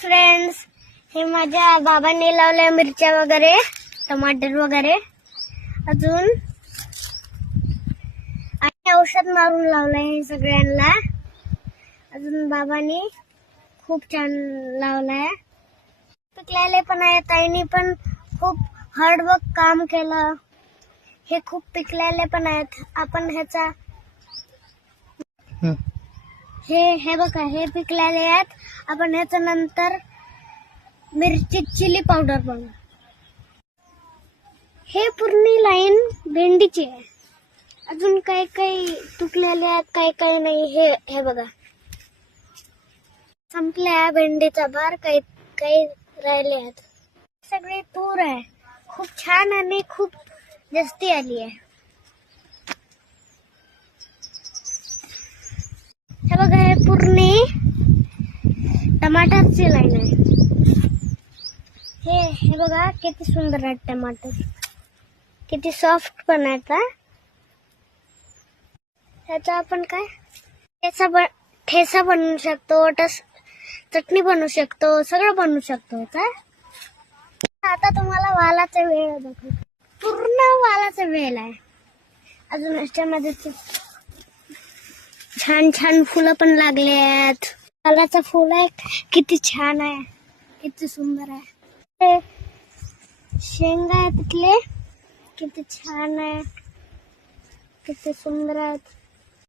Friends, हे माझ्या बाबांनी लावल्या मिरच्या वगैरे, टमाटर वगैरे, अजून आणि औषध मारून लावलंय हे सगळ्यांना. अजून बाबांनी खूप छान लावलाय. पिकलेले पण आहे. ताईंनी पण खूप हार्डवर्क काम केलं. हे खूप पिकलेले पण आहेत. आपण ह्याचा हे बघा, हे पिकलेले आहेत. आपण ह्याच्या नंतर मिरची चिली पावडर बनवू. हे पूर्ण लाईन भेंडीची आहे. अजून काही काही तुटलेले आहेत, काही काही नाही. हे बघा, संपल्या भेंडीचा भार, काही काही राहिले आहेत. सगळे तूर आहे. खूप छान आणि खूप जास्ती आली आहे. हे बघा, हे पूर्ण टमाटरची लाईन आहे. हे बघा किती सुंदर आहेत टमाटर, किती सॉफ्ट पण आहेत. ह्याचा आपण काय ठेचा बनवू शकतो, चटणी बनवू शकतो, सगळं बनवू शकतो. आता तुम्हाला वालाचा वेळ दाखवतो. पूर्ण वालाचा वेळ आहे. अजून ह्याच्यामध्ये छान छान फुलं पण लागले आहेत. वालाचं फुल आहे, किती छान आहे, किती सुंदर आहे. शेंगा आहे तिथले, किती छान आहे, किती सुंदर आहेत.